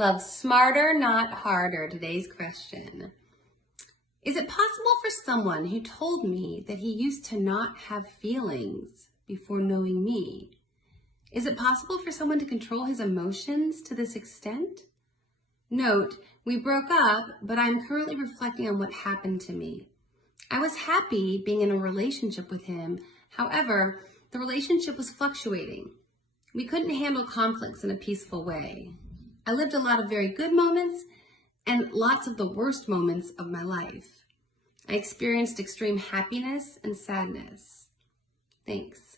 Love smarter, not harder. Today's question. Is it possible for someone who told me that he used to not have feelings before knowing me? Is it possible for someone to control his emotions to this extent? Note, we broke up, but I'm currently reflecting on what happened to me. I was happy being in a relationship with him. However, the relationship was fluctuating. We couldn't handle conflicts in a peaceful way. I lived a lot of very good moments and lots of the worst moments of my life. I experienced extreme happiness and sadness. Thanks.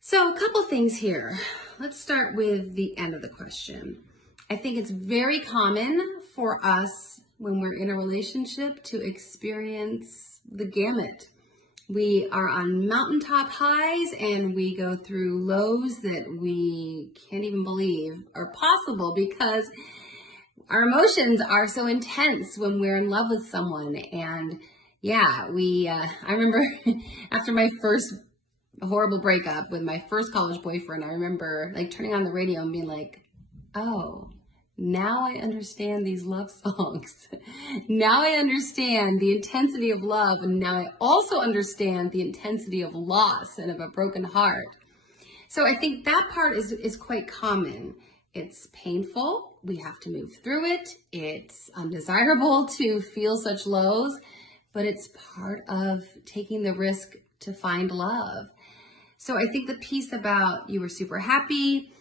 So a couple things here. Let's start with the end of the question. I think it's very common for us when we're in a relationship to experience the gamut. We are on mountaintop highs and we go through lows that we can't even believe are possible because our emotions are so intense when we're in love with someone. And yeah, I remember after my first horrible breakup with my first college boyfriend, I remember like turning on the radio and being like, oh, now I understand these love songs. Now I understand the intensity of love, and now I also understand the intensity of loss and of a broken heart. So I think that part is quite common. It's painful. We have to move through it. It's undesirable to feel such lows, but it's part of taking the risk to find love. So I think the piece about you were super happy,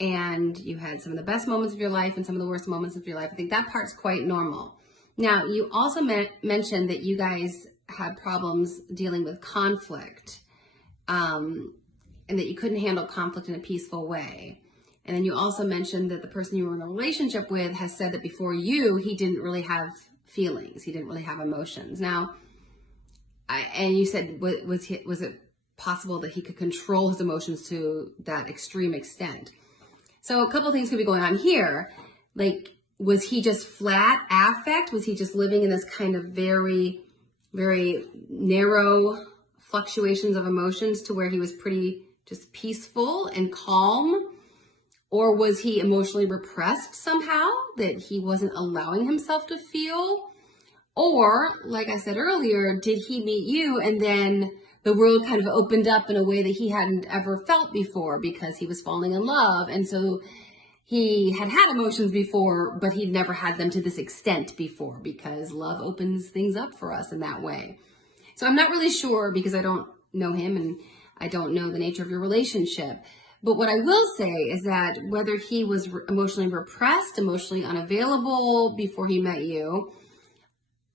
and you had some of the best moments of your life and some of the worst moments of your life, I think that part's quite normal. Now, you also mentioned that you guys had problems dealing with conflict, and that you couldn't handle conflict in a peaceful way. And then you also mentioned that the person you were in a relationship with has said that before you, he didn't really have feelings. He didn't really have emotions. Now, and you said, was it possible that he could control his emotions to that extreme extent? So a couple things could be going on here. Like, was he just flat affect? Was he just living in this kind of very, very narrow fluctuations of emotions to where he was pretty just peaceful and calm? Or was he emotionally repressed somehow that he wasn't allowing himself to feel? Or, like I said earlier, did he meet you and then the world kind of opened up in a way that he hadn't ever felt before because he was falling in love? And so he had emotions before, but he'd never had them to this extent before because love opens things up for us in that way. So I'm not really sure because I don't know him and I don't know the nature of your relationship. But what I will say is that whether he was emotionally repressed, emotionally unavailable before he met you,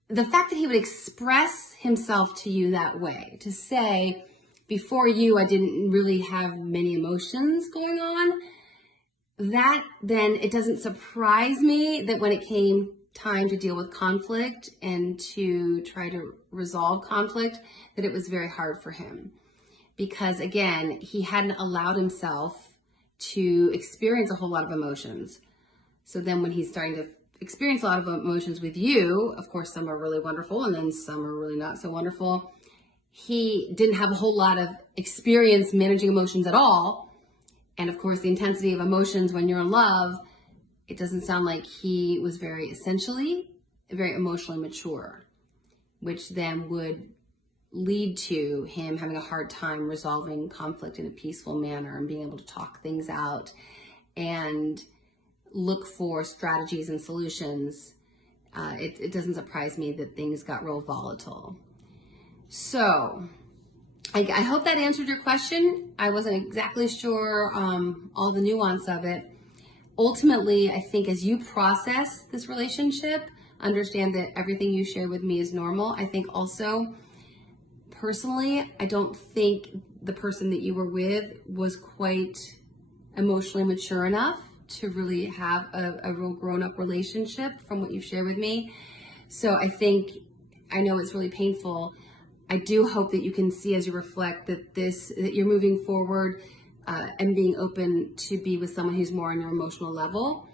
the fact that he would express himself to you that way, to say, before you, I didn't really have many emotions going on, that then it doesn't surprise me that when it came time to deal with conflict and to try to resolve conflict, that it was very hard for him. Because again, he hadn't allowed himself to experience a whole lot of emotions. So then when he's starting to experience a lot of emotions with you, of course, some are really wonderful and then some are really not so wonderful. He didn't have a whole lot of experience managing emotions at all. And of course, the intensity of emotions when you're in love, it doesn't sound like he was very emotionally mature, which then would lead to him having a hard time resolving conflict in a peaceful manner and being able to talk things out and look for strategies and solutions. It doesn't surprise me that things got real volatile. So I hope that answered your question. I wasn't exactly sure all the nuance of it. Ultimately, I think as you process this relationship, understand that everything you share with me is normal. I think also, personally, I don't think the person that you were with was quite emotionally mature enough to really have a real grown-up relationship from what you've shared with me. So I know it's really painful. I do hope that you can see as you reflect that you're moving forward and being open to be with someone who's more on your emotional level.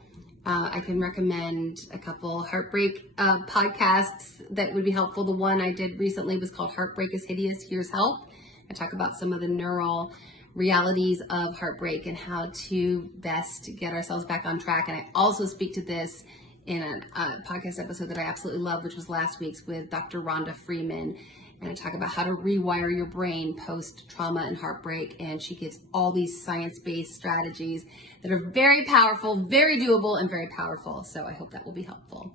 I can recommend a couple heartbreak podcasts that would be helpful. The one I did recently was called Heartbreak is Hideous, Here's Help. I talk about some of the neural realities of heartbreak and how to best get ourselves back on track. And I also speak to this in a podcast episode that I absolutely love, which was last week's with Dr. Rhonda Freeman. And I talk about how to rewire your brain post-trauma and heartbreak. And she gives all these science-based strategies that are very powerful, very doable, and very powerful. So I hope that will be helpful.